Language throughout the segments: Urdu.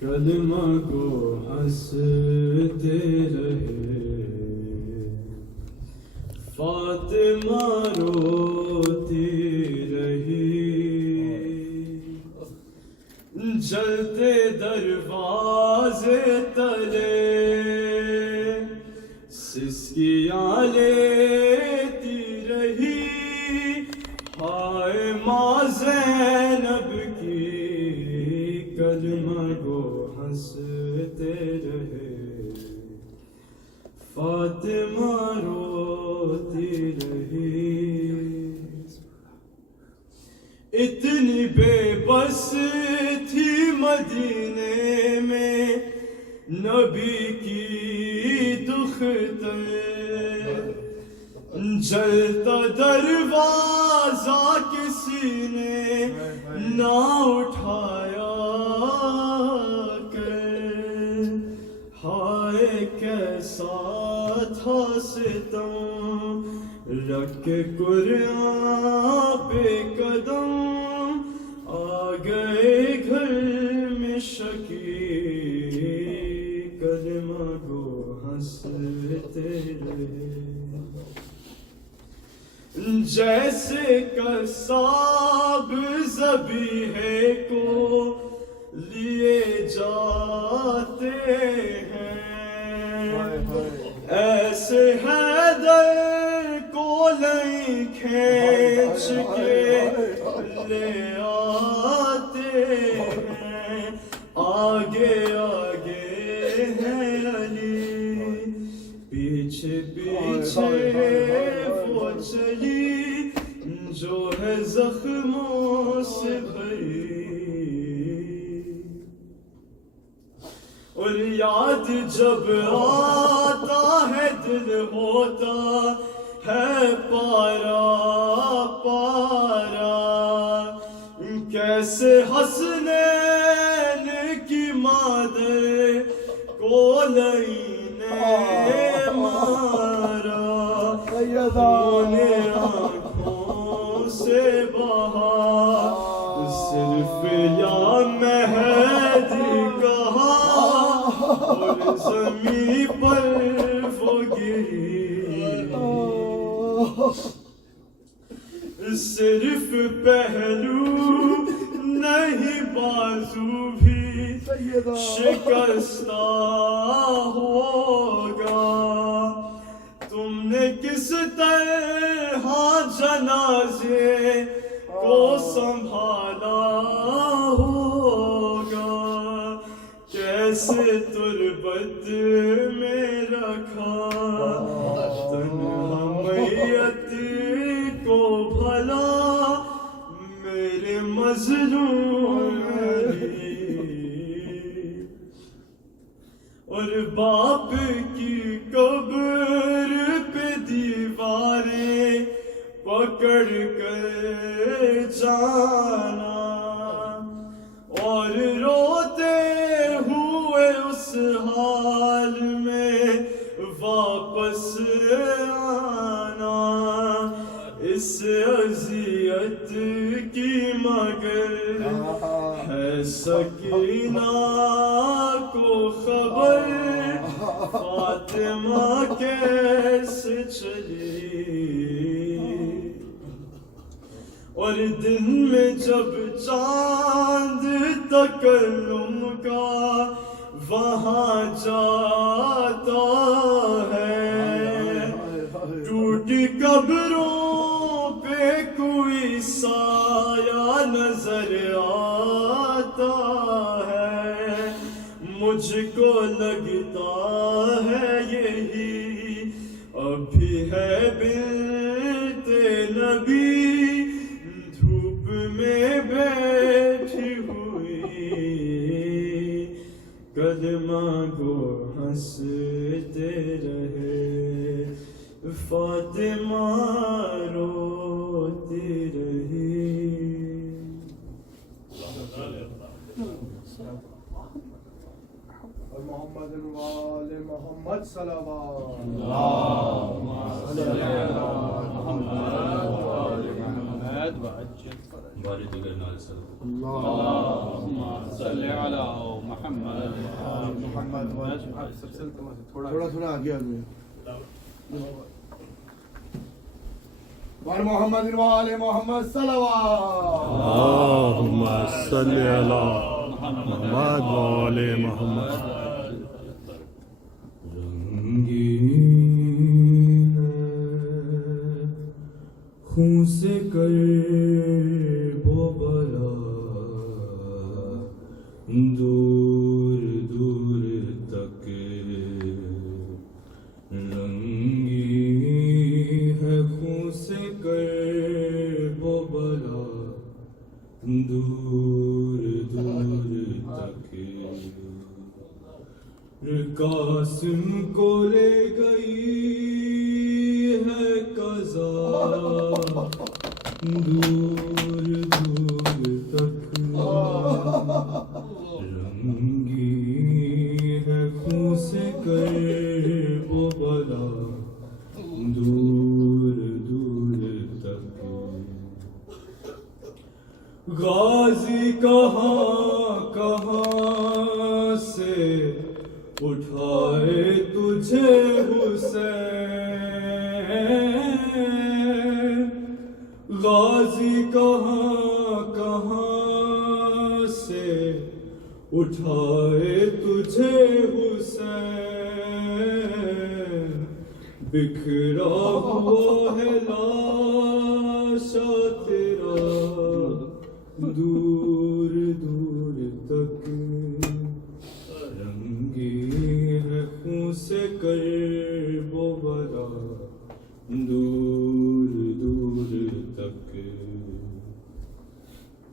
کلمہ کو ہنستے رہے، فاطمہ روتی رہی، جلتے دروازے تلے سسکیاں لیتی رہی، ہائے ماں زینب کی کلمہ کو ہنستے رہے، فاطمہ روتی رہی۔ اتنی بے بس تھی مدینے میں نبی کی دختر، جلتا دروازہ کسی نے نہ اٹھایا کر، ہائے کیسا تھا ستم، رکھ کے قرآن پہ قدم، آ گئے گھر میں شکی، کلمہ کو ہنستے رہے، جیسے قصاب ذبیحے کو لیے جاتے ہیں، ایسے حیدر کو لیں کھینچ کے لے آتے ہیں، آگے آگے ہے علی، پیچھے پیچھے وہ چلی جو ہے زخموں سے بھری، اور یاد جب آتا ہے دل ہوتا ہے پارا پارا، کیسے حسنین کی مادر کو لعین مارا، انہیں آنکھوں سے بہا صرف یا مہدی کہا، اور زمین پر وہ گری، صرف پہلو نہیں بازو بھی شکستہ ہوگا، تم نے کس طرح جنازے کو سنبھالا ہوگا، کیسے تربت میں رکھا تنہا میت کو بھلا، میرے مظلوم علی، اور باپ کی قبر پہ دیواریں پکڑ کر جانا، اور روتے ہوئے اس حال میں واپس آنا، اس اذیت کی مگر ہے سکینہ کو خبر، فاطمہ کیسے چلی، اور دن میں جب چاند تکلم کا وہاں جاتا ہے، ٹوٹی قبروں پہ کوئی سایہ نظر آتا ہے، مجھ کو لگتا ہے یہی ابھی ہے بنت نبی، دھوپ میں بیٹھی ہوئی، کلمہ کو ہنستے رہے، فاطمہ روتی رہی۔ محمد وآل محمد صلوات اللہم صلی علی محمد وآل محمد۔ محمد وعجل فرجه بارے دیگر نال صدق اللهم صل على محمد محمد تھوڑا تھوڑا آگے آگے وعلى محمد وعلى محمد صلوات اللهم صل على محمد وعلى محمد رنگی ہے خون سے کرب و بلا دور دور تک رنگی ہے خون سے کرب و بلا دور دور تک قاسم کو لے گئی ہے قضا دور دور تک رنگی ہے خون سے کرب و بلا دور دور تک غازی کہاں کہاں سے اٹھائے تجھے حسین غازی کہاں کہاں سے اٹھائے تجھے حسین بکھرا ہوا ہے لاشا تیرا دور دور تک رنگی ہے خون سے کرب و بلا دور دور تک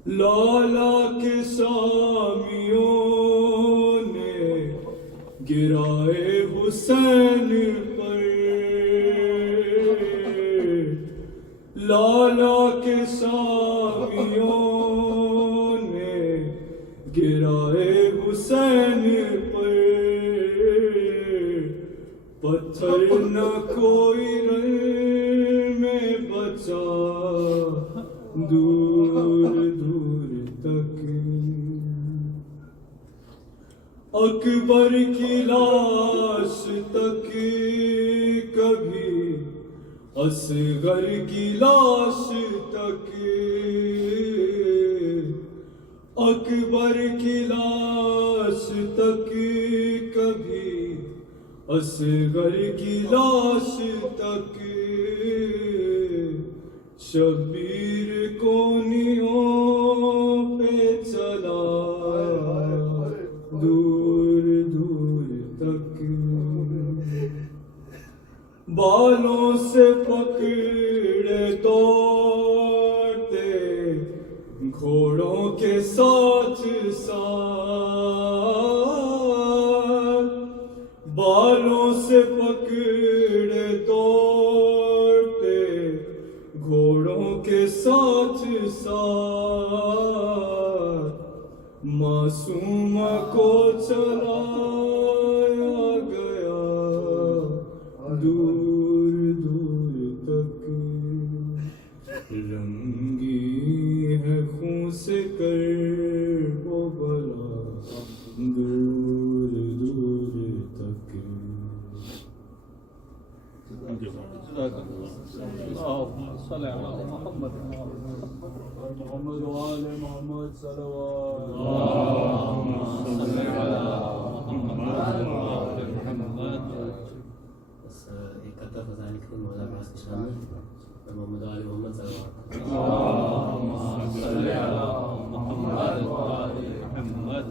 لالا کے سامیوں نے گرائے حسین پر لالا کے سامیوں نے گرائے حسین پر پتھر نہ کوئی رن میں بچا دور دور تک اکبر کی لاش تک کبھی اصغر کی لاش تک اکبر کی لاش تک کبھی اصغر کی لاش تک شبیر کونیوں پہ چلا دور دور تک بالوں سے پکڑے دوڑتے گھوڑوں کے ساتھ ساتھ بالوں سے پکڑے دوڑتے گھوڑوں کے ساتھ ساتھ معصومہ کو چلایا گیا دور دور تک رنگی ہے خون سے کرب و بلا دور دور تک اللهم صل على محمد محمد وعلى محمد صلوات اللهم صل على محمد وعلى محمد بس اکتر فضائل کے مولا باس کی شان میں محمد علی محمد صلوات اللهم صل على محمد وعلى محمد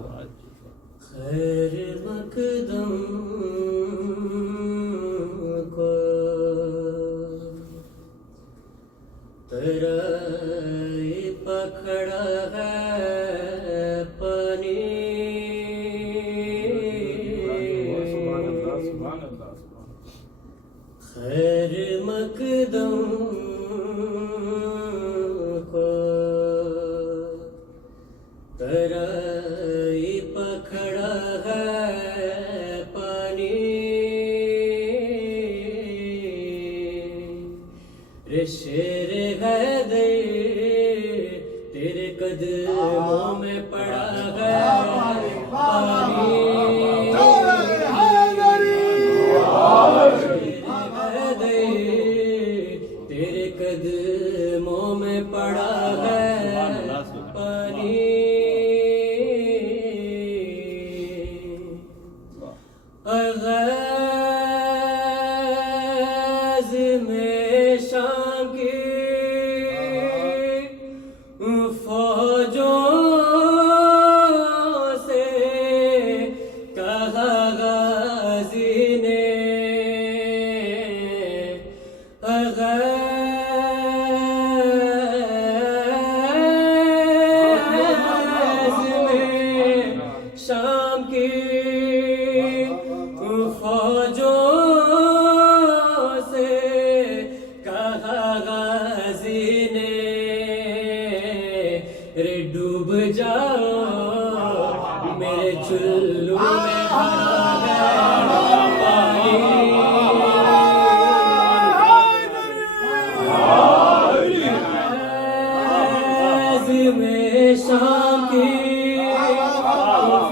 خیر مقدم کو ترائی پکڑا ہے پانی خیر مقدم کو ترائی پکڑا ہے پانی شیر حیدر قدموں میں پڑا ہے پانی تیرے قدموں میں پڑا ہے پانی غیظ میں شام کی فوجوں سے کہا غازی نے غیظ میں شام کی فوجوں سے کہا غازی نے رے ڈوب جاؤ میرے چلو میں بھرا ہے پانی غیظ میں شام کی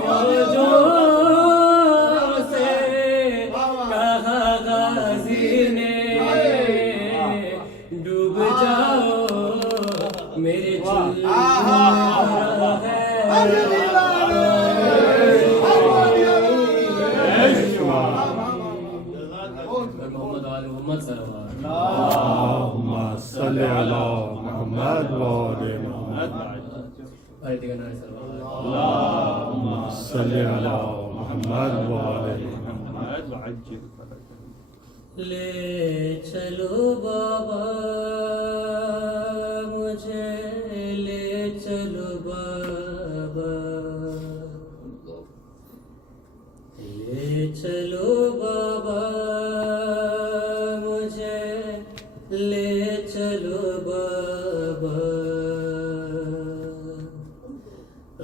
فوجوں سے کہا غازی نے ڈوب جاؤ میرے چلو محمد آل محمد صلی اللہ اللهم صل على محمد وآل محمد اللهم صل على محمد وآل محمد لے چلو بابا مجھے لے چلو بابا لے چلو بابا مجھے لے چلو بابا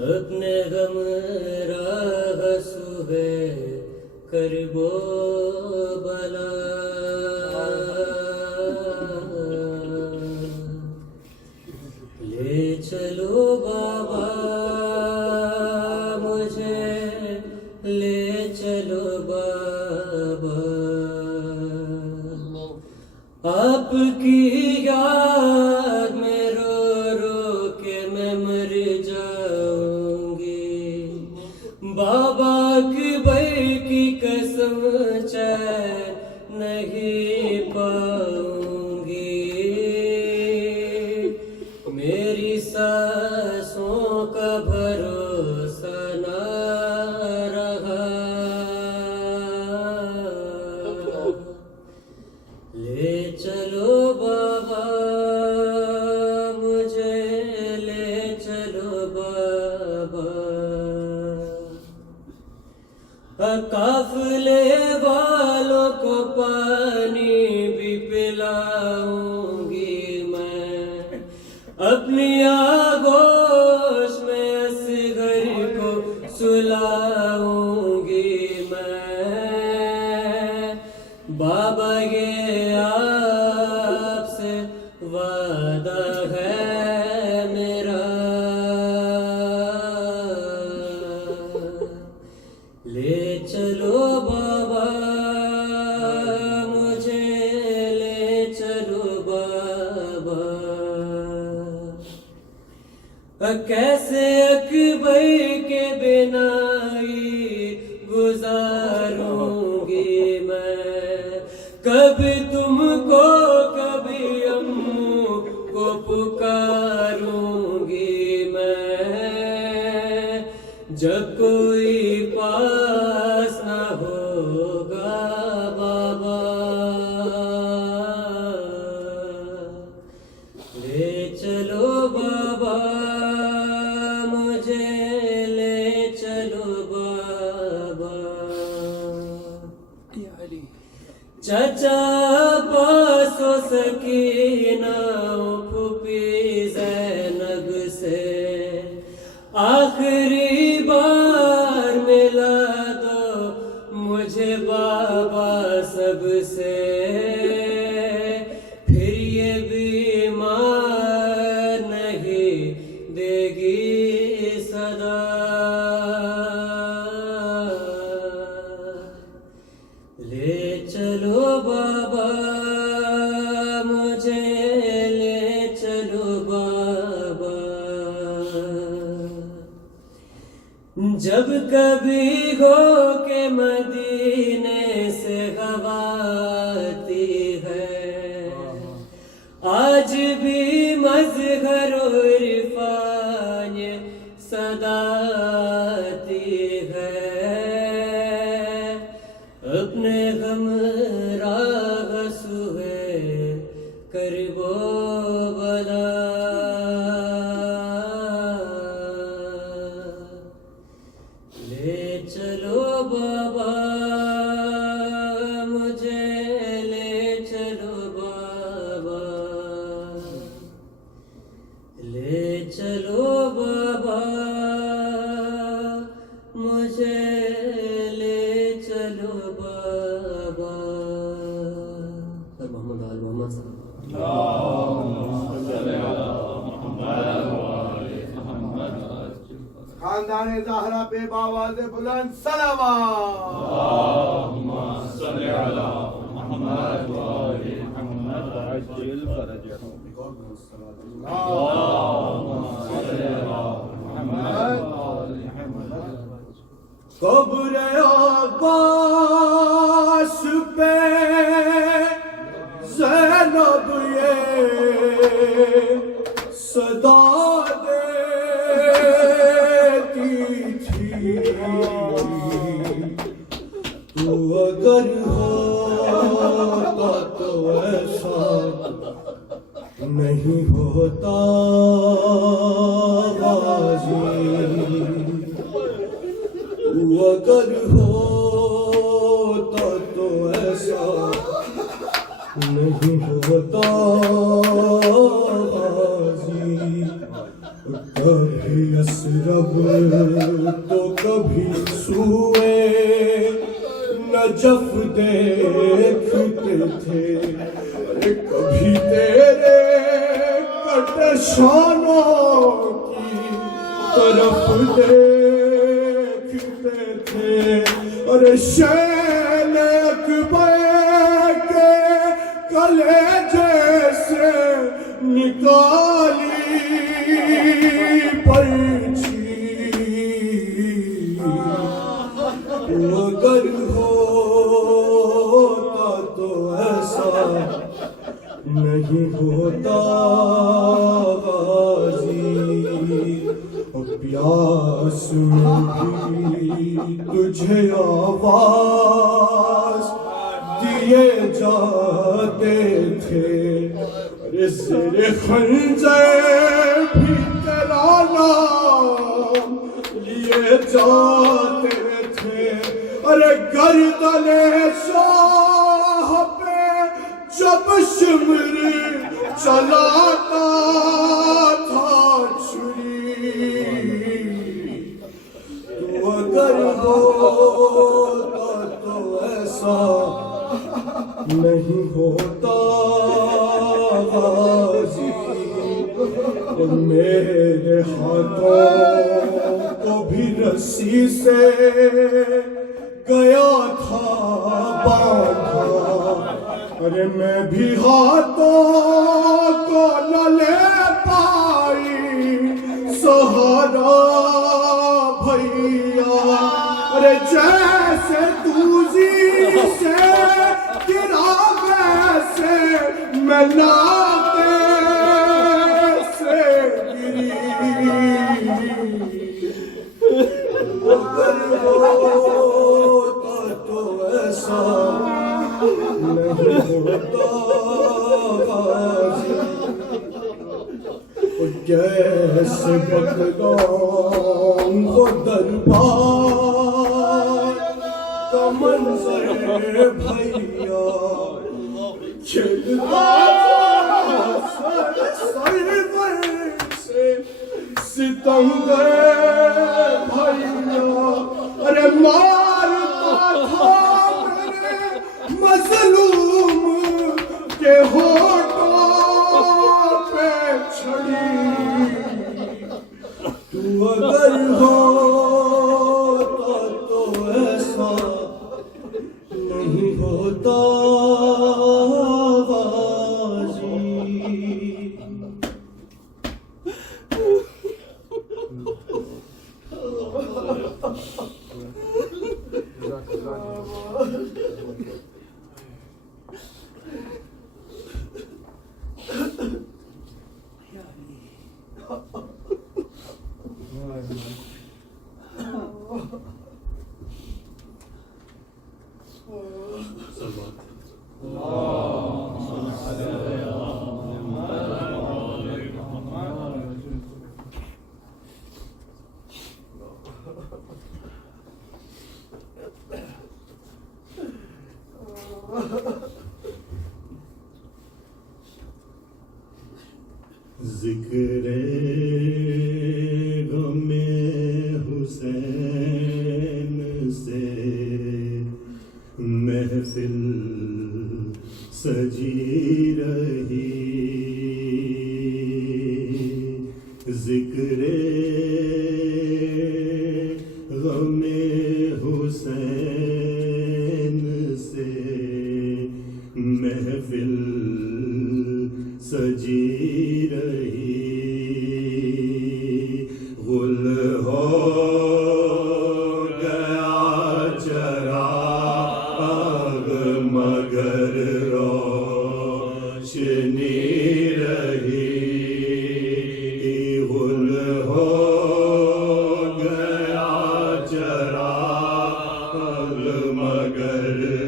اپنے غم راہ سوہے کربو بلا لے چلو بابا مجھے لے چلو بابا آپ کی یاد میں رو رو کے میں مر جاؤں گی بابا اکبر کی قسم چین نہیں پاؤں گی میری سانسوں کا بھروسہ نہ رہا لے چلو بابا مجھے لے چلو بابا قافلے والوں کو پانی بھی پلاؤں گی میں اپنی آغوش میں اصغر کو سلاؤں گی میں بابا یہ آپ سے وعدہ ہے میرا لے چلو بابا مجھے لے چلو بابا کیسے اکبر کے بنا گزاروں گی میں کبھی تم کو کبھی امو کو پکاروں گی میں جب کوئی پاس نہ ہوگا بابا لے چلو بابا مجھے لے چلو بابا چچا پاسو سکینہ پھوپھی زینب سے آخری بار ملا دو مجھے بابا سب سے پھر یہ بیمار نہیں دے گی چلو بابا مجھے لے چلو بابا، جب کبھی ہو کہ مدینے سے ہوا آتی ہے، آج بھی مظہر و عرفان صدا آتی ہے، اپنے غم راہ سوئے کرب و بلا، لے چلو بابا مجھے لے چلو بابا، لے چلو بابا مجھے لے چلو بابا، اور محمد آل محمد صلی اللہ خاندان زہرا پہ باواز بلند صلوات. قبر عباس پہ زینب یہ صدا دیتی تھی، تو اگر ہوتا تو ایسا نہیں ہوتا غازی، اگر ہوتا تو ایسا نہیں ہوتا غازی، کبھی اسرب تو کبھی سوئے نجف دیکھتے تھے، کبھی تیرے کٹشانوں کی طرف دیکھتے تھے، اور شیل اکبر کے کلیجے سے نکالی پرچی، اگر ہوتا تو ایسا نہیں ہوتا غازی، اور پیاس میں بھی تجھے آواز دیے جاتے تھے، زیر خنجر بھی تیرا نام لیے جاتے تھے، ارے گردن شاہ پہ جب شمر چلاتا تھا چھری، تو اگر ہوتا تو ایسا نہیں ہوتا غازی، میرے ہاتھوں کو بھی رسی سے گیا تھا باندھا، ارے میں بھی ہاتھوں کو نہ لے پائی سہارا بھیا، ارے جیسے دوزی سے گرا ویسے میں ناطے سے گری، اگر ہوتا تو ایسا نہیں ہوتا غازی، جیسے بغداد کو دربار کا منظر بھیا، کھلتا سرور سے ستمگر بھیا، ارے مارتا تھا میرے مظلوم کے ہوٹوں پہ چھڑی، تو اگر ہوتا تو ایسا نہیں ہوتا ذکر غم حسین سے محفل سجی رہی، ذکر غم حسین سے محفل سجی رہی، غل ہو گیا چراغ مگر روشنی رہی، غل ہو گیا چراغ مگر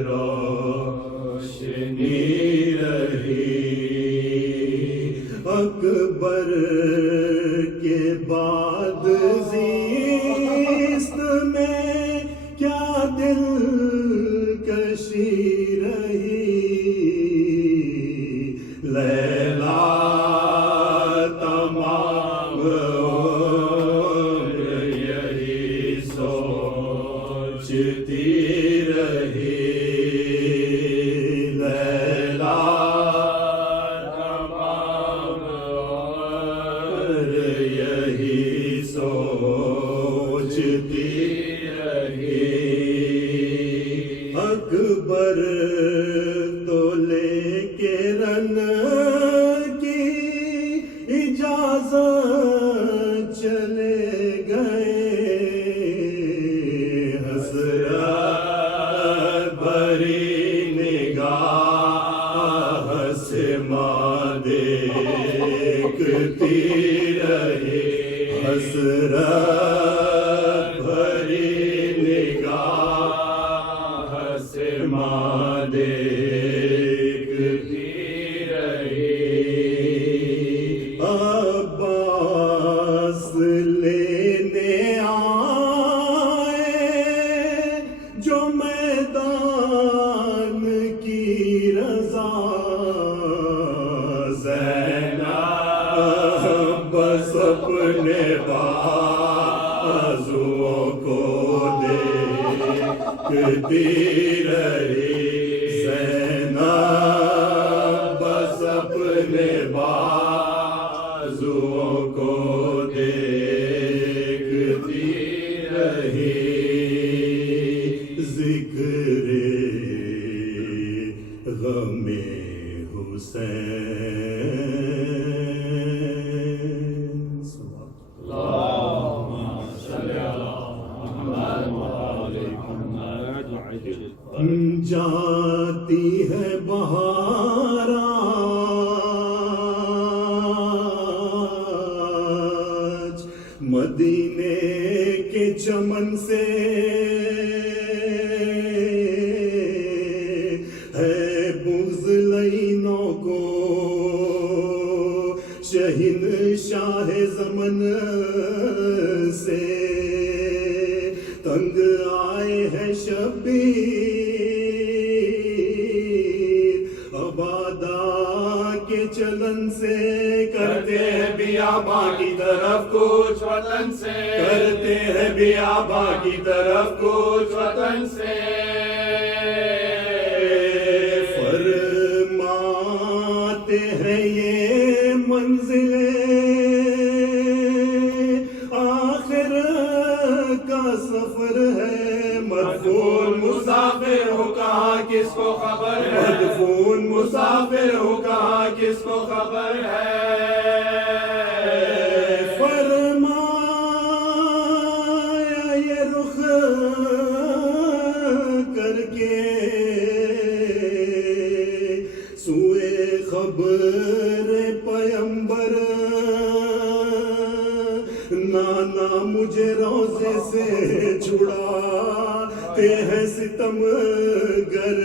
روشنی رہی، اکبر کے بعد زیست میں کیا دل کشی رہی، لیلا تمام عمر یہی سوچتی رہی، لیلا یہی سوچتی رہی، اکبر تو لے کے رن کی اجازت چلے گئے، حسرت بھری نگاہ سے ماں دیکھتی رہی، حسرت بھری نگاہ سے ماں دیکھتی رہی، عباس لینے آئے جو میدان کی رضا، زینب بس اپنے بازوؤں کو دیکھتی رہی، زینب بس اپنے بازوؤں کو دیکھتی رہی، ذکر غم حسین۔ جاتی ہے بہار آج مدینے کے چمن سے، ہے بغض لعینوں کو شہنشاہ زمن سے، تنگ آئے ہیں شبیر عبادہ کے چلن سے، کرتے ہیں بیاباں کی طرف کچھ وطن سے، کرتے ہیں بیاباں کی طرف کچھ وطن سے، فرماتے ہیں یہ منزلیں آخر کا سفر ہے، مدفون مسافر ہو کہاں کس کو خبر ہے، مدفون مسافر ہو کہاں کس کو خبر ہے، فرمایا یہ رخ کر کے سوئے خبر پیمبر، نانا مجھے روزے سے چھڑاتے ہیں ستم گر،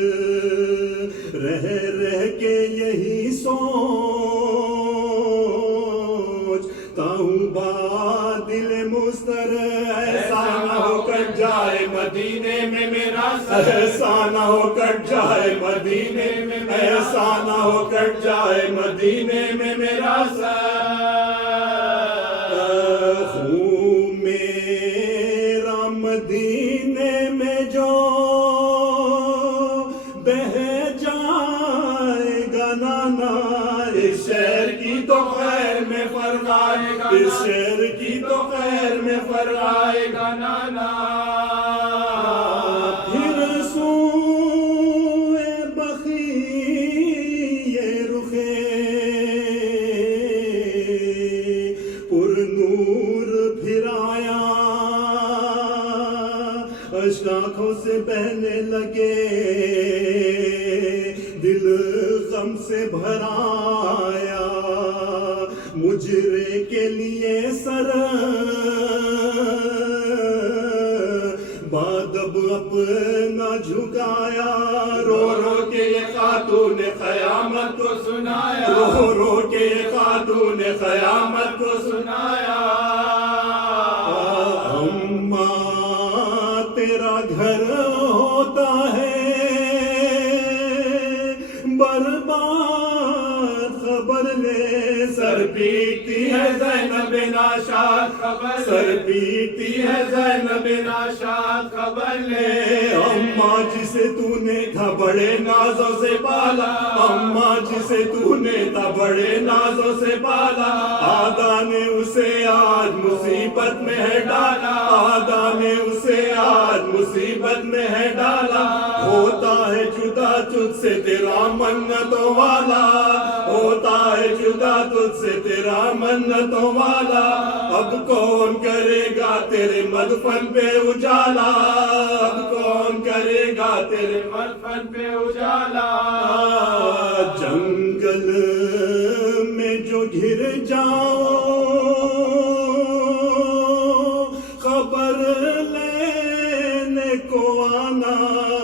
رہ رہ کے یہی سوچتا ہوں بادل مستر، ایسا نہ ہو کٹ جائے مدینے میں میرا سر، ایسا نہ ہو کٹ جائے مدینے میں، ایسا نہ ہو کٹ جائے مدینے میں میرا سر۔ اس شعر کی تو خیر میں فرق آئے گا نانا پھر سوئے بخی یہ رخے پر نور پھر آیا اشک آنکھوں سے بہنے لگے دل غم سے بھرایا مجرے کے لیے سر بادب اپنا جھکایا رو رو کے یہ خاتون قیامت کو سنایا رو رو کے یہ خاتون قیامت کو سنایا اماں تیرا گھر ہوتا ہے برباد خبر لے سر پیٹتی ہے زینب ناشاد خبر سر پیٹتی ہے زینب ناشاد خبر لے اماں جسے تو نے تھا بڑے نازوں سے پالا اماں جسے تو نے تھا بڑے نازوں سے پالا آدھا نے اسے آج مصیبت میں ہے ڈالا آدھا نے اسے آج مصیبت میں ہے ڈالا ہوتا ہے جدا تجھ سے تیرا منتوں والا ہوتا ہے جدا تجھ سے تیرا منتوں والا اب کون کرے گا تیرے مدفن پہ اجالا اب کون کرے گا تیرے مدفن پہ اجالا جنگل میں جو گھر جاؤ خبر لینے کو آنا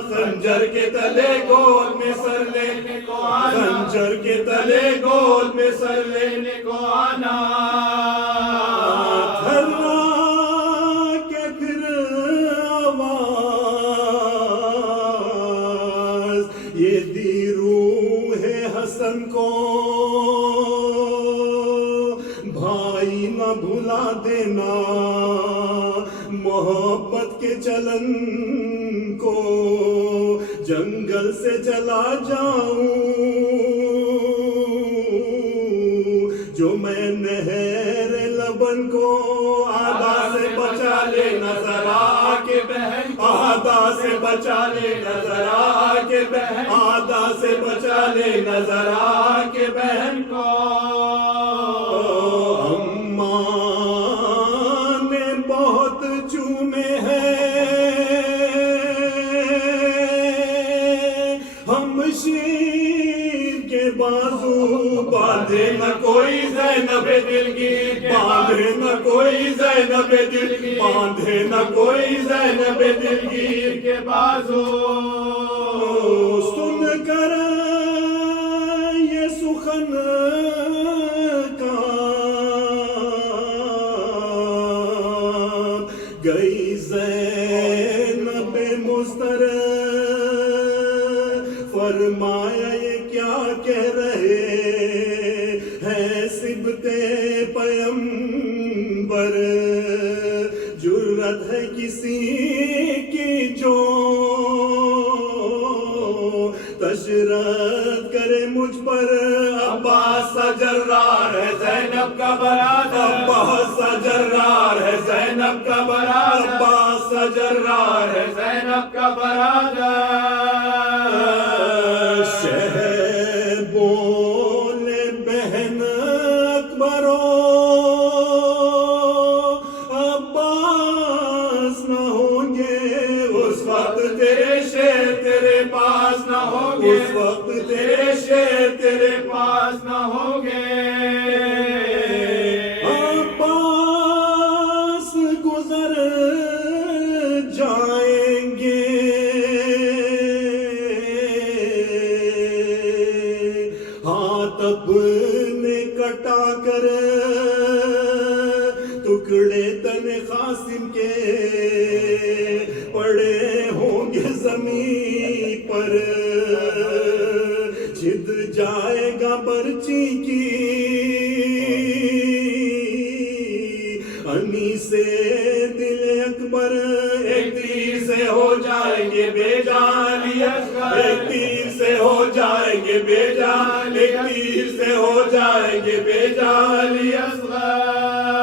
خنجر کے تلے گود میں سر لینے کو آنا خنجر کے تلے گود میں سر لینے کو آنا تھرا کے پھر آواز یہ دی روح حسن کو بھائی نہ بھلا دینا محبت کے چلن کو جنگل سے چلا جاؤں جو میں نہر لبن کو آدھا سے بچا لے نظر آ کے بہن آدھا سے بچا لے نظر آ کے بہن آدھا سے بچا لے نظر آ کے بہن کو اماں نے بہت چومے ہیں ہم شیر کے بازو باندھے نہ کوئی زینب دلگیر باندھے نہ کوئی زینب دلگیر باندھے نہ کوئی زینب دلگیر کے بازو سن کر یہ سخن کا گئی زینب مضطرب فرمایا یہ کیا کہہ رہے ہیں صبت پیمبر جرت ہے کسی کی جو تشرت کرے مجھ پر عباس سا جرار ہے زینب کا برادر عباس سا جرار ہے زینب کا برادر عباس سا جرار ہے زینب کا برادر شہ بولے بہن اکبرو عباس نہ ہوں گے اس وقت تیرے شیر تیرے پاس نہ ہوں گے اس وقت تیرے شیر تیرے پاس نہ ہوں گے عباس گزر جائیں گے ہاتھ اپنے کٹا کر ٹکڑے تن قاسم کے پڑے ہوں گے زمین پر چھد جائے گا برچی کی انی سے دل اکبر ایک تیر سے ہو جائیں گے بے جان ایک تیر سے ہو جائیں گے بے جان ایک تیر سے ہو جائیں گے بے جان اصغر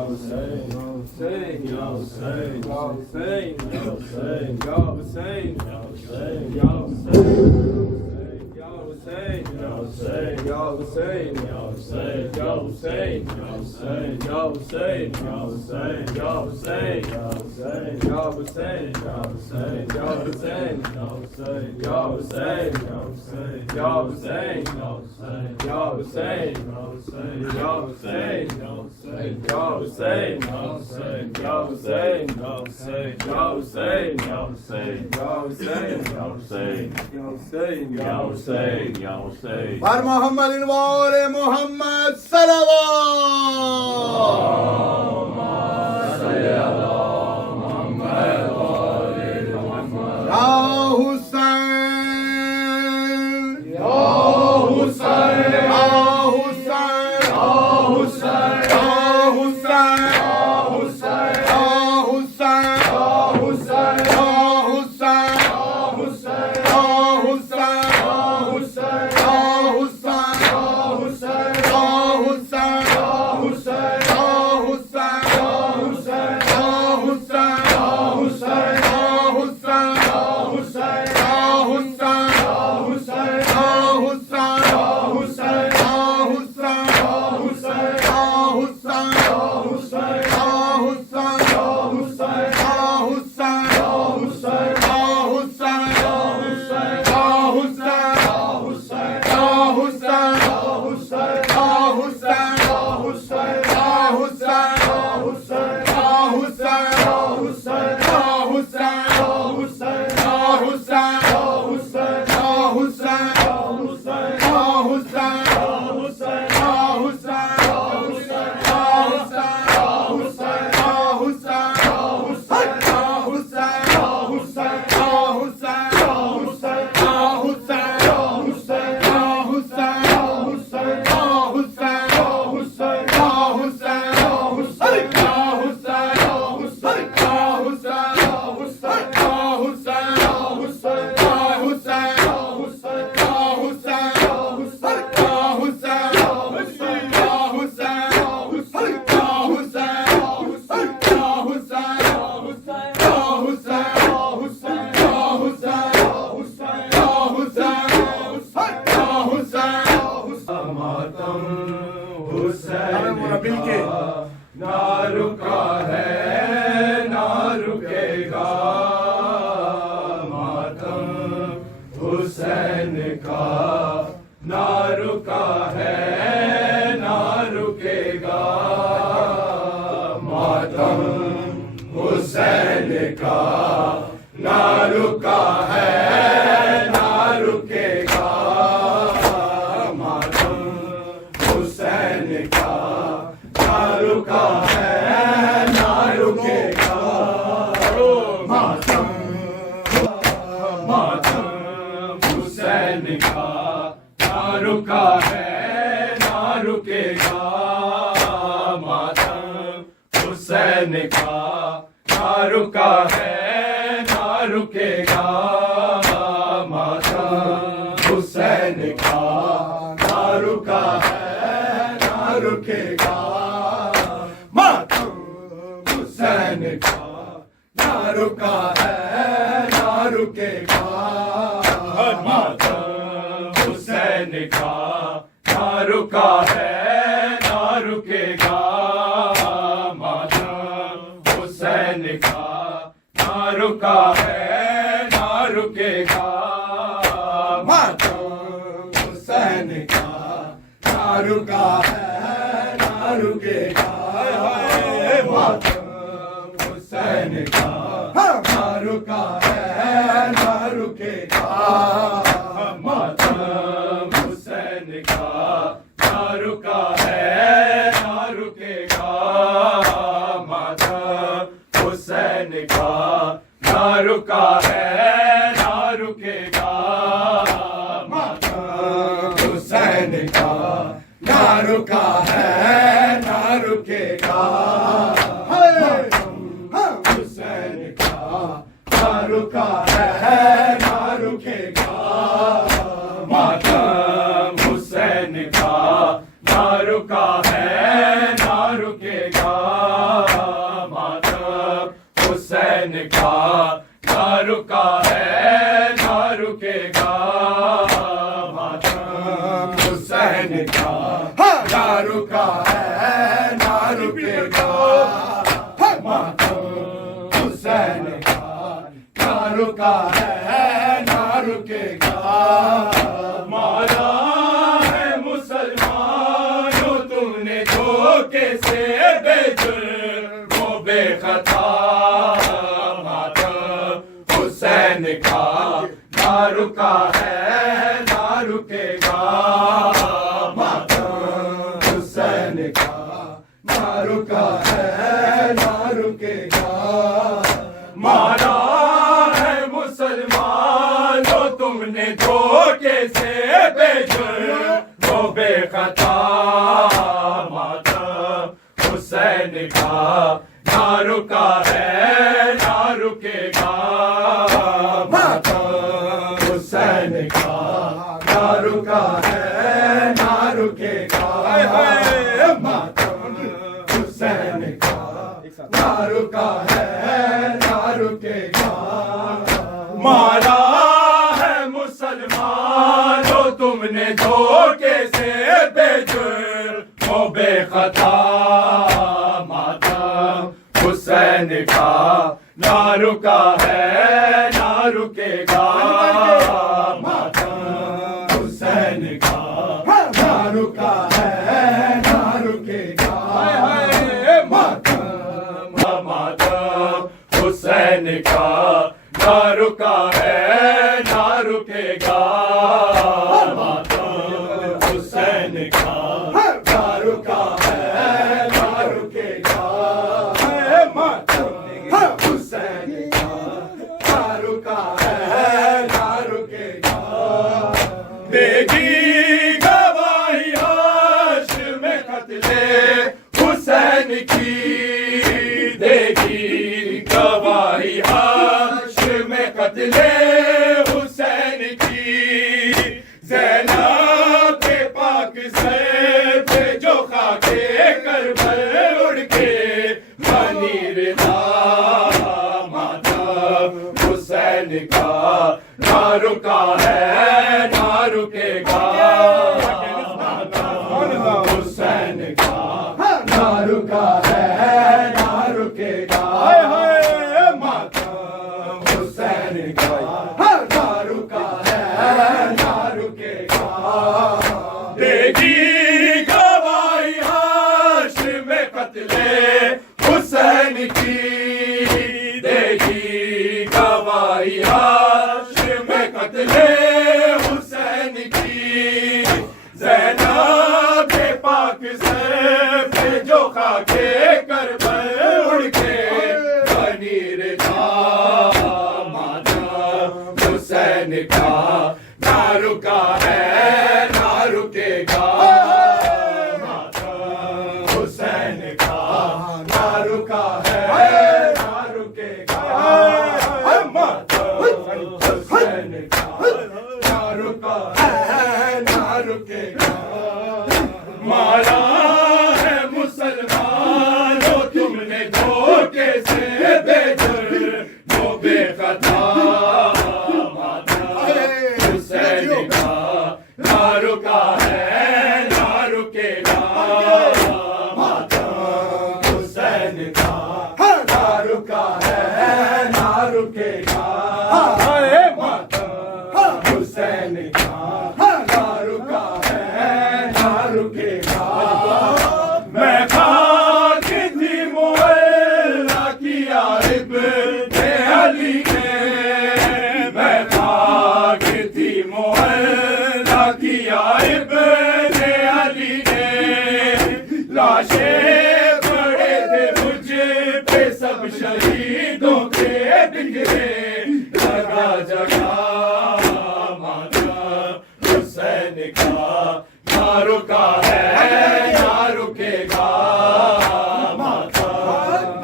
بر محمد وآل محمد صلوات یا حسین یا حسین یا حسین یا حسین یا حسین یا حسین یا حسین یا حسین یا حسین کا نہ رکا ہے نہ رکے گا ماتم حسین کا نہ رکا ہے نہ رکے گا ماتم حسین کا نہ رکا ہے نہ رکے گا ماتم حسین کا نہ رکا ہے نہ رکے گا ماتم حسین کا نہ رکا ہے نہ رکے گا ماتم حسین کا نہ رکا ہے نہ رکے گا ماتم حسین کا نہ رکا ہے نہ رکے گا ماتم حسین کا نہ رکا ہے نہ رکے گا ماتم حسین کا نہ رکا ہے نہ رکے گا ماتم حسین کا نہ رکا ہے نہ رکے گا ماتم حسین کا نہ رکا ہے نہ رکے گا ماتم حسین کا نہ رکا ہے نہ رکے گا ماتم حسین کا نہ رکا ہے نہ رکے گا ماتم حسین کا نہ رکا ہے نہ رکے گا ماتم حسین کا نہ رکا ہے نہ رکے گا مارا ہے مسلمانوں تم نے دھوکے سے بے جرم و بے خطا ماتم حسین کا نہ رکا ہے نہ رکے گا ماتم حسین کا نہ رکا ہے نہ رکے گا مارا ہے مسلمانوں تم نے دھوکے سے بے جرم و بے خطا ماتم حسین کا نہ رکا ہے نہ رکے گا ماتم حسین کا نہ رکا ہے نہ رکے گا ماتم حسین کا نہ رکا ہے نہ رکے گا مارا ہے مسلمانوں تم نے دھوکے سے بے جرم و بے خطا ماتم حسین کا نہ رکا ہے نہ رکے گا ماتم حسین کا نہ رکا ہے نہ رکے گا ماتم حسین کا نہ رکا ہے نہ رکے گا ماتم حسین کا نہ رکا ہے نہ رکے گا ماتم حسین کا نہ رکا ہے نہ رکے گا دے گی گواہی حشر میں قتل حسین کی دے گی گواہی حشر میں قتل حسین کی زینب کے پاک سر پہ جو خاک کربل اڑ کے بنی رضا ماتم حسین کا نہ رکا ہے نہ رکے گا ماتم حسین کا نہ رکا ہے نہ رکے گا ماتم حسین کا نہ رکا ہے نہ رکے گا دے گی گواہی حشر میں قتل حسین کی دے گی گواہی حشر میں قتل حسین کی زینب کے پاک سر پہ جو خاک کربل اڑ کے بنی رضا ماتم حسین کا نہ رکا ہے نہ رکے گا ماتم حسین کا نہ رکا ہے مارا ہے مسلمانوں تم نے دھوکے سے بے جرم و بے خطا ماتا حسین کا نہ رکا ہے نہ رکے گا ماتا حسین کا نہ رکا ہے نہ رکے گا ماتا حسین کا نہ رکا ہے نہ رکے گا میں خاک تھی معلا کیا ابن علی نے میں خاک تھی معلا کیا ابن علی نے لاشیں پڑے تھے مجھ پہ سب شہیدوں کے بکھرے جگہ جگہ ماتا حسین کا نہ رکا ہے نہ رکے گا ماتا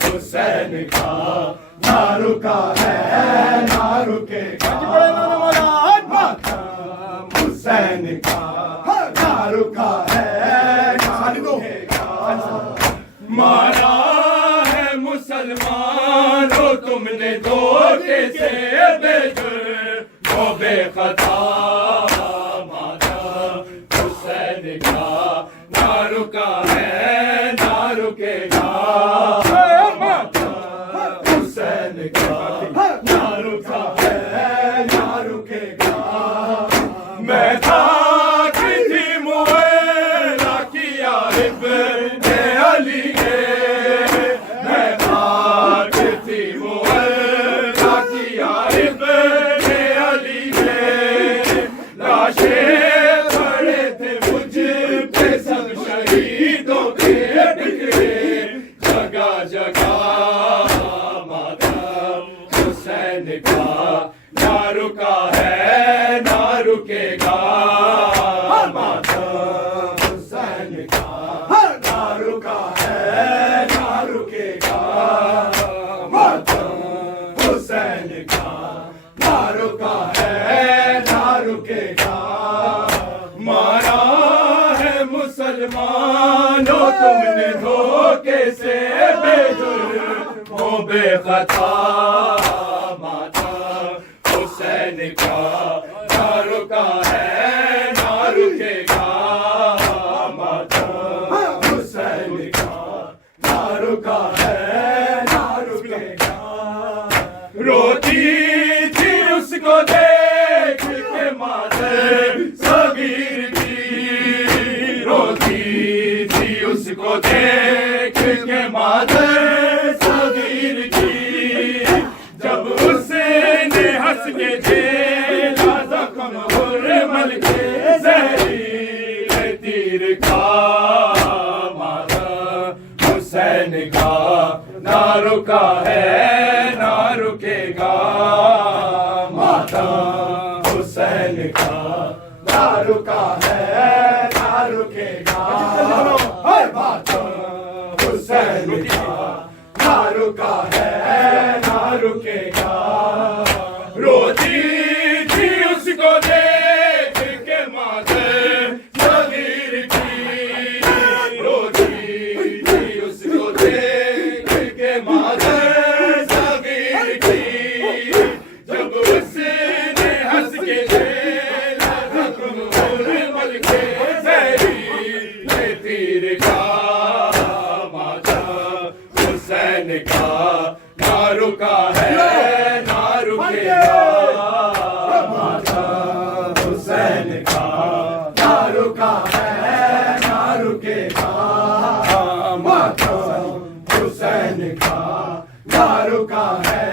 حسین کا نہ رکا ہے نہ رکے گا ماتا حسین کا نہ رکا ہے نہ رکے گا مارا ہے مسلمانوں تم نے دھوکے سے بے جرم و بے خطا ماتا حسین کا نہ رکا ہے نہ رکے گا ماتا حسین کا نہ رکا ہے نہ رکے گا میں خاک تھی معلا کیا ابن علی نے میں خاک تھی معلا کیا ابن علی نے لاشیں پڑے تھے مجھ پہ سب شہیدوں کے بکھرے جگہ جگہ ماتا حسین کا نہ رکا ہے نہ رکے گا ماتا حسین کا نہ رکا ہے نہ رکے گا ماتا حسین کا نہ رکا ہے نہ رکے گا مارا ہے مسلمانوں تم نے دھوکے سے بے جرم و بے خطا ماتا حسین کا نہ رکا ہے نہ رکے گا ماتا حسین کا نہ رکا ہے نہ رکے گا روتی تھی اس کو دیکھ کے مادر صغیر کی روتی تھی اس کو دیکھ کے مادر صغیر کی جب اس نے ہنس کے جھیلا زخم حرمل کے زہریلے تیر کا مارا حسین کا نہ رکا ہے نہ رکے گا ماتا حسین کا نہ رکا ہے نہ رکے گا ماتا حسین کا نہ رکا ہے نہ رکے گا روتی تھی اس کو دیکھ کے مادر صغیر کی روتی تھی اس کو دیکھ کے مادر صغیر کی جب اس نے ہنس کے جھیلا زخم حرمل کے زہریلے تیر کا ماتا حسین کا نہ رکا ہے نہ رکے گا ماتا حسین کا نہ رکا ہے نہ رکے گا ماتا حسین کا نہ رکا ہے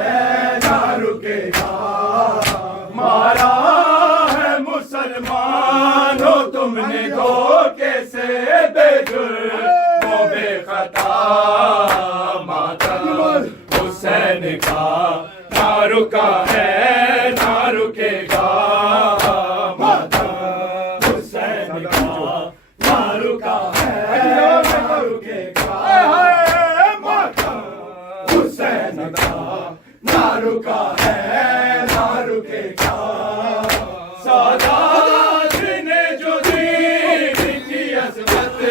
نہ رکے گا مارا ہے مسلمانوں تم نے دھوکے سے بے جرم و بے خطا ماتا حسین کا نہ رکا ہے نہ رکے گا ماتا حسین کا نہ رکا ہے نہ رکے گا ماتا حسین کا نہ رکا ہے نہ رکے گا سادات نے جو دین کی عظمت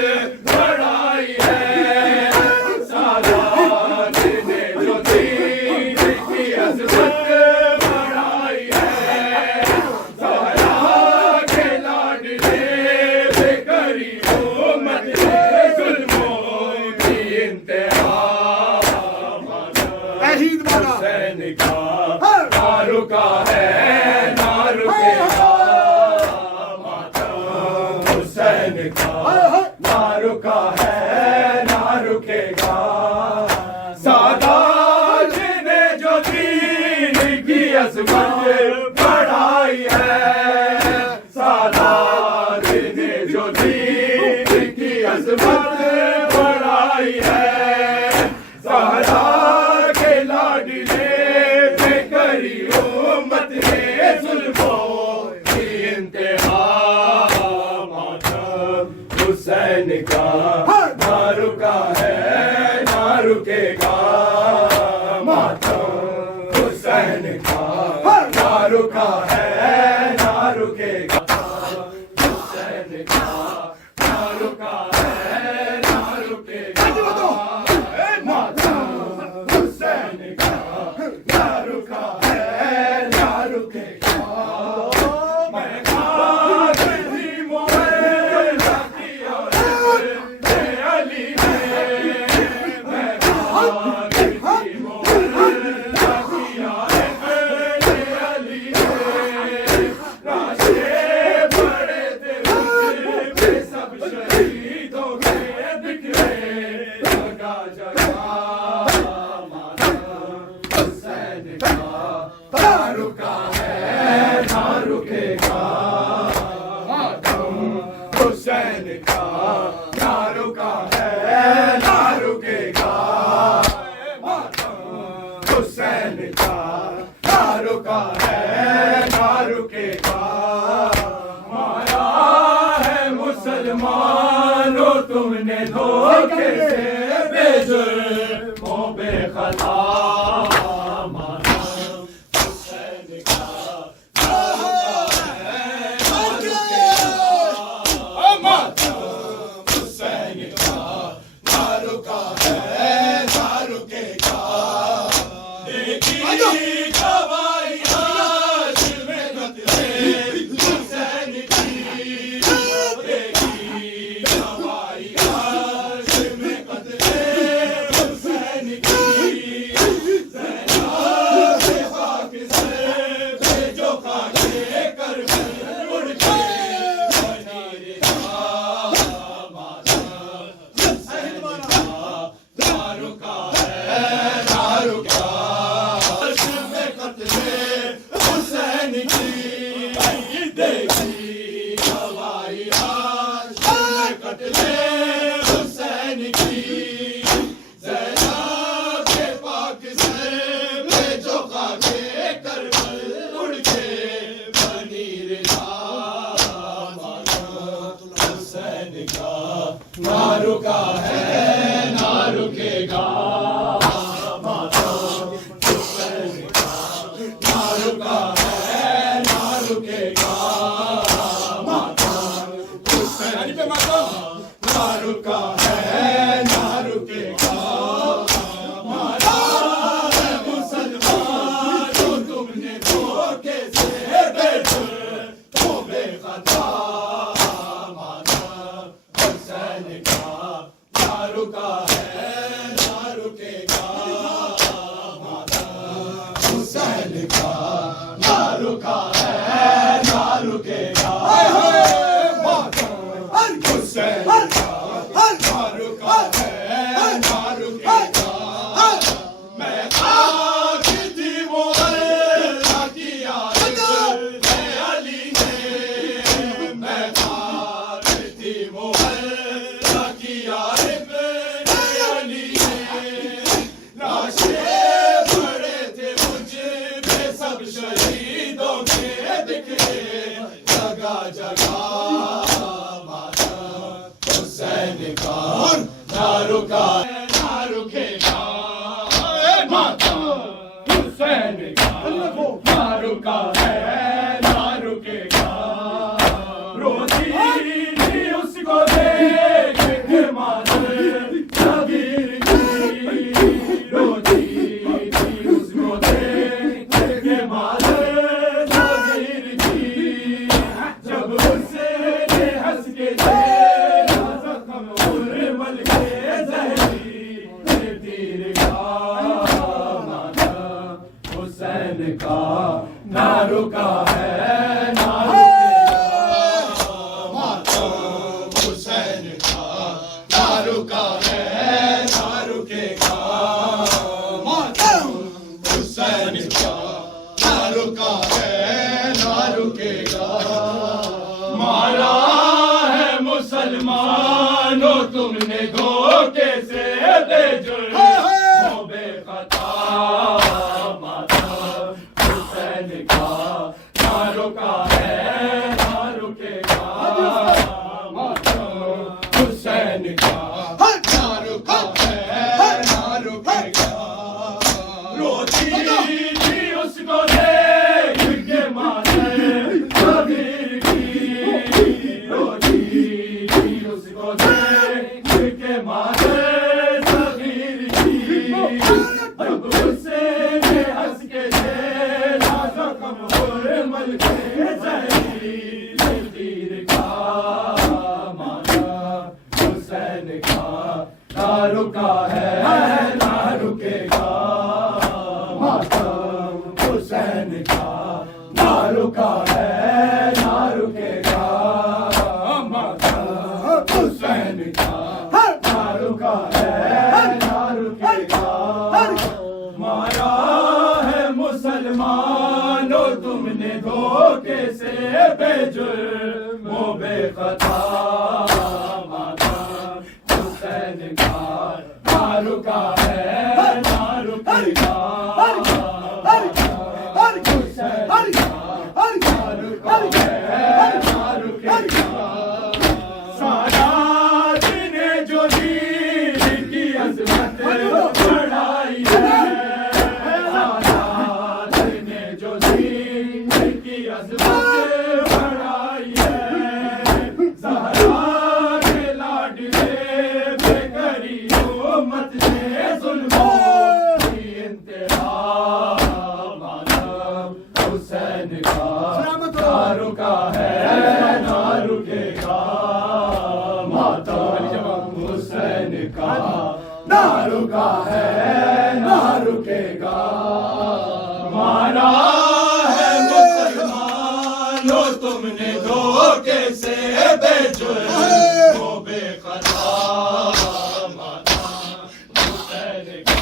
حسین کا نہ رکا ہے نہ رکے گا سادات نے جو دین کی عظمت بڑھائی ہے سادات نے جو دین کی عظمت بڑھائی ہے زہرا کے لاڈلے پہ کری امت نے ظلموں کی انتہا ماتم حسین کا نہ رکا ہے نہ رکے گا ماتم حسین کا نہ رکا ہے نہ رکے گا حسین کا نہ رکا ہے نہ رکے گا ماتم حسین کا نہ رکا ہے نہ رکے گا میں غازی مولا کی عورت علی ہے میں غازی مولا کی عورت علی ہے راشے بڑے تھے میں سب شہیدوں کے بکھرے جگہ جگہ ماتم حسین کا نہ رکا ہے نہ رکے گا ماتم حسین کا نہ رکا ہے نہ رکے گا ماتم حسین کا نہ رکا ہے نہ رکے گا مایا ہے مسلمانوں تم نے دھوکے سے بے جرموں بے خطا ماتم حسین کا نہ رکا ہے نہ رکے گا ماتم حسین کا نہ رکا ہے نہ رکے گا دیکھی گواہی حاشر میں قتل حسین کی دیکھی گواہی حاشر میں قتل حسین کی زینب پاک سے بھیجو خاکے کربل اڑ کے بنی رہا ماتم حسین کا نہ رکا ہے نہ رکا حشر میں قتل حسین کی دیکھی گواہی حاشر میں قتل حسین کی زینب کے پاک سے بھیجو خاکے کربل اڑ کے بنی رہا ماتم حسین کا نہ رکا ہے نہ رکے گا ماتم حسین کا نہ رکا ہے نہ رکے گا ماتم حسین پہ ماتم نہ رکا ہے نہ رکے گا مارا ہے مسلمانوں تم نے دھوکے سے بے جرموں بے خطا ماتم حسین کا نہ رکا ہے نہ رکے گا ماتم حسین کا نہ رکا ہے نہ رکے گا ماتم حسین کا نہ رکا ہے نہ رکے گا میں خاک تھی مولا کی عارف علی نے میں خاک تھی مولا کی عارف علی نے لاشے پڑے تھے مجھ پہ سب شہیدوں کے بکھرے جگہ جگہ ماتم حسین کا نہ رکا ہے نہ رکے گا ماتم حسین کا نہ رکا ہے نہ رکے گا روتی تھی اس کو دیکھ کے مادر صغیر کی روتی تھی اس کو دیکھ کے مادر صغیر کی جب اسے ہنس کے دیکھا زخم ارمل کے زہری تیر کا ماتم حسین کا نہ مسلمانوں تم نے دھوکے سے بے جرم ہو بے خطا ماتم حسین کا نہ رکا ہے نہ رکے گا ماتم حسین کا نہ رکا ہے نہ رکے گا روتی تھی اس کو دیکھ کے مادر صغیر کی روتی تھی اس کو دیکھ کے مادر صغیر کی جب غصے میں ہنس کے جیلا زخم حرمل کے زہریل تیر کا مانا حسین کا نہ رکا ہے نہ رکے گا ماتم حسین کا نہ رکا ہے نہ رکے گا ماتم حسین کا نہ رکا ہے نہ رکے گا مارا ہے مسلمانوں تم نے دھوکے سے بے جرم و بے خطا ماتم حسین کا نہ رکا ہے نہ رکے گا سادات نے جو دین کی عظمت بڑھائی ہے سادات نے جو دین کی عظمت بڑھائی ہے زہرا کے لاڈلے بے کری امت نے ظلموں کی انتہا ماتم حسین کا نہ رکا ہے نہ رکے گا ماتم حسین کا نہ رکا ہے نہ رکے گا مارا ہے مسلمانوں تم نے دھوکے سے بے جرم و بے خطا ماتم حسین کا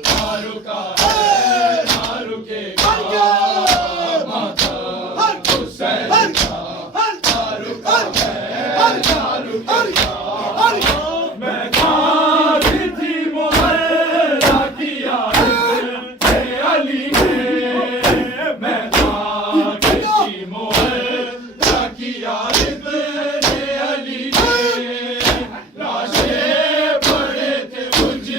نہ رکا ہے نہ رکے گا ماتم حسین کا نہ رکا ہے نہ رکے گا میں کھاتی تھی محلہ کیا علی نے میں کھاتی تھی محلہ کیا علی نے لاشیں پڑے تھے مجھ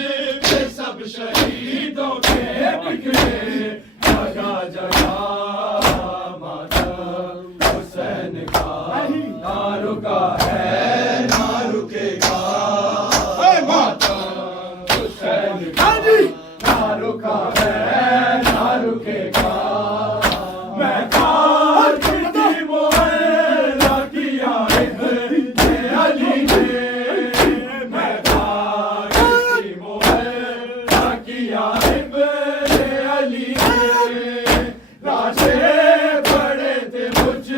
پہ سب شہیدوں کے بکھرے جگہ جگہ ماتم حسین کا نہ رکا ہے نہ رکے گا ماتم حسین کا نہ رکا ہے نہ رکے گا میں کھاتی تھی محلہ کیا علی نے میں کھاتی تھی محلہ کیا علی نے لاشیں پڑے تھے مجھ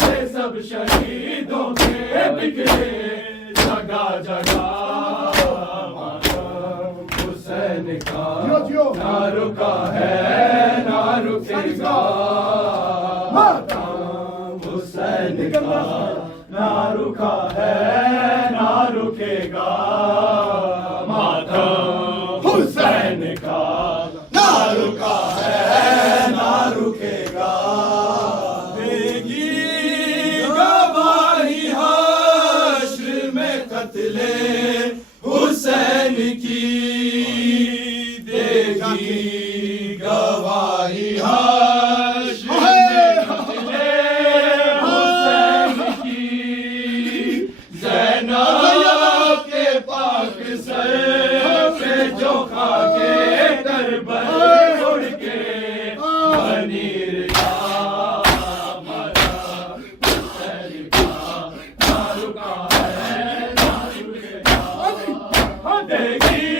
پہ سب شہیدوں کے بکھرے جگہ جگہ ماتم حسین کا نہ رکا ہے نہ رکے گا ماتم حسین کا نہ رکا ہے نہ رکے گا ماتم حسین کا نہ رکا ہے نہ رکے گا دے گی گواہی حشر میں قتل حسین کی دے گی گواہی حشر میں قتل حسین کی زینب کے پاک سر پہ جو خاکے کربلا اڑ کے بنیر کا مرا حسین کا نہ رکا ہے نہ رکے گا دیکھی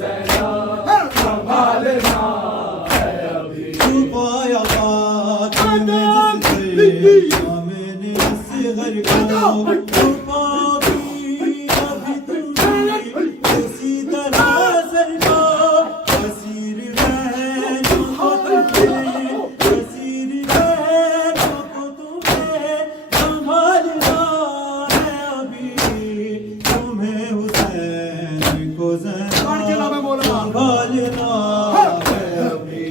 زینب سنبھالنا ہے ابھی چھپایا بات میں جس سے میں نے اصغر کو چھپا بھی ابھی تم نے اسی طرح سر کو اسیر بہنوں کو تمہیں اسیر بہنوں کو تمہیں سنبھالنا ہے ابھی تمہیں حسین کو سنبھالنا ہے ابھی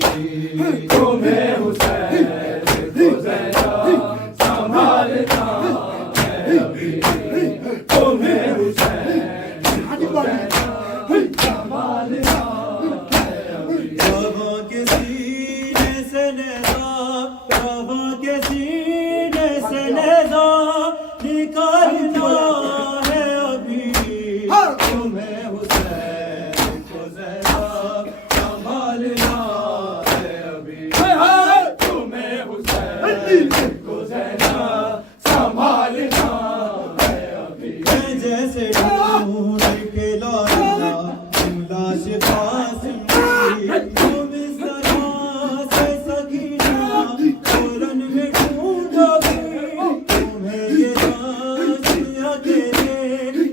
تمہیں حسین کو زینب سنبھالنا ہے ابھی تمہیں حسین کو زینب سنبھالنا ہے ابھی رواں کے سینے سے نیزہ رواں کے سینے سے نیزہ نکالنا ہے ابھی تمہیں حسین کو زینب سنبھالنا ہے ابھی تمہیں حسین کو زینب سنبھالنا ہے ابھی میں جیسے ڈھونڈ کے لایا لاش قاسم کی تم اس طرح سے سکینہ قرآن میں ڈھونڈو گی تمہیں یہ لاش اکیلے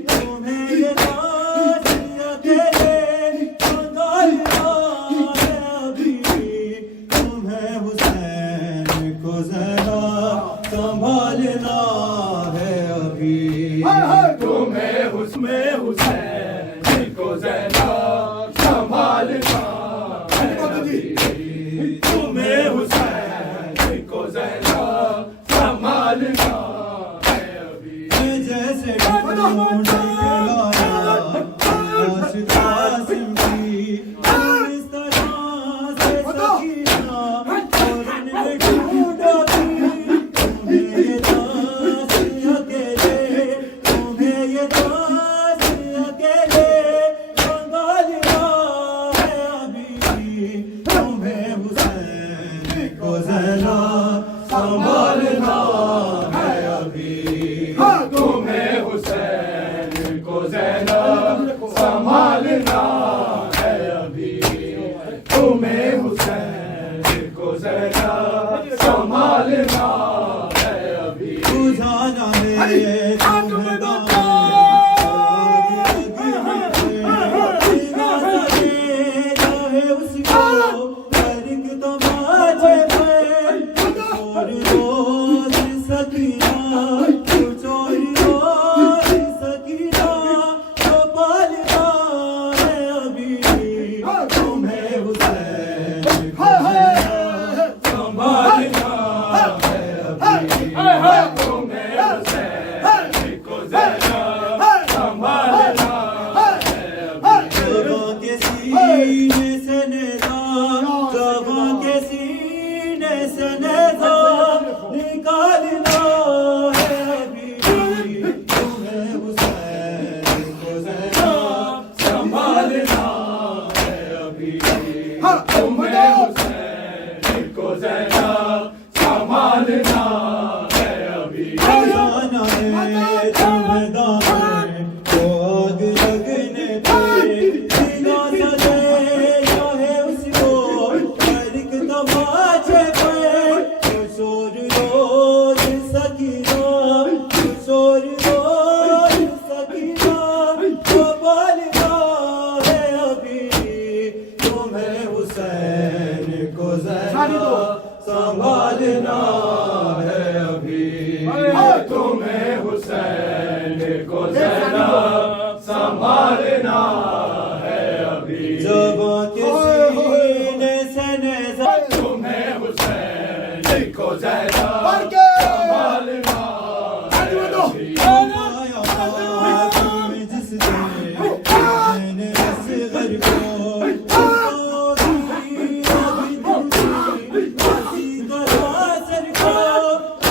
تمہیں یہ لاش اکیلے سنبھالنا ہے ابھی تمہیں حسین کو زینب سنبھالنا ہے ابھی تمہیں حسین کو زینب سنبھالنا ہے ابھی تمہیں حسین کو زینب سنبھالنا ہے ابھی میں جیسے ڈھونڈ کے لایا لاش قاسم کی تم اس طرح سے سکینہ قرآن میں ڈھونڈو گی تمہیں یہ لاش اکیلے تمہیں یہ لاش اکیلے سنبھالنا ہے ابھی تمہیں حسین کو زینب سنبھالنا ہے ابھی تمہیں حسین کو زینب سنبھالنا ہے ابھی تمہیں حسین کو زینب سنبھالنا ہے ابھی بجھانا ہے تمہیں دامن بنا سکے چاہے اس کو ہر ایک تماچے پہ چور روز سکینہ چور روز سکینہ تو پالنا ہے ابھی تمہیں حسین کو زینب سنبھالنا ہے ابھی تمہیں حسین کو زینب سنبھالنا ہے ابھی رواں کے سینے سے نیزہ رواں کے سینے سے نیزہ نکالنا ہے ابھی تمہیں حسین کو زینب سنبھالنا ہے ابھی تمہیں حسین کو زینب سنبھالنا ہے ابھی جانا ہے تمہیں دامن کو آگ لگنے پہ بنا سجے چاہے اس کو ہر ایک تماچے پہ شور روز سکینہ شور روز سکینہ تو پالنا ہے ابھی تمہیں حسین کو زینب سنبھالنا ہے ابھی تمہیں حسین کو زینب سنبھالنا ہے ابھی زباں کے سینے سے نیزہ تمہیں حسین کو زینب سنبھالنا ہے ابھی آیا بات میں جس سے میں نے اصغر کو ابھی تم سے اسی طرح سر کو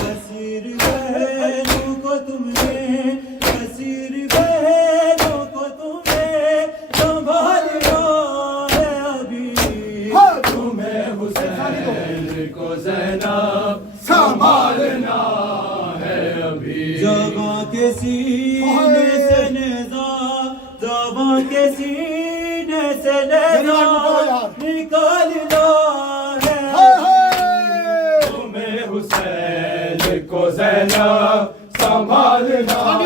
اسیر بہنوں کو تم نے اسیر بہنوں کو تمہیں سنبھالنا ہے ابھی تمہیں حسین کو زینب سنبھالنا ہے ابھی زباں کے سینے سے نیزہ زباں کے سینے سے نکالنا ہے تمہیں حسین کو زینب سنبھالنا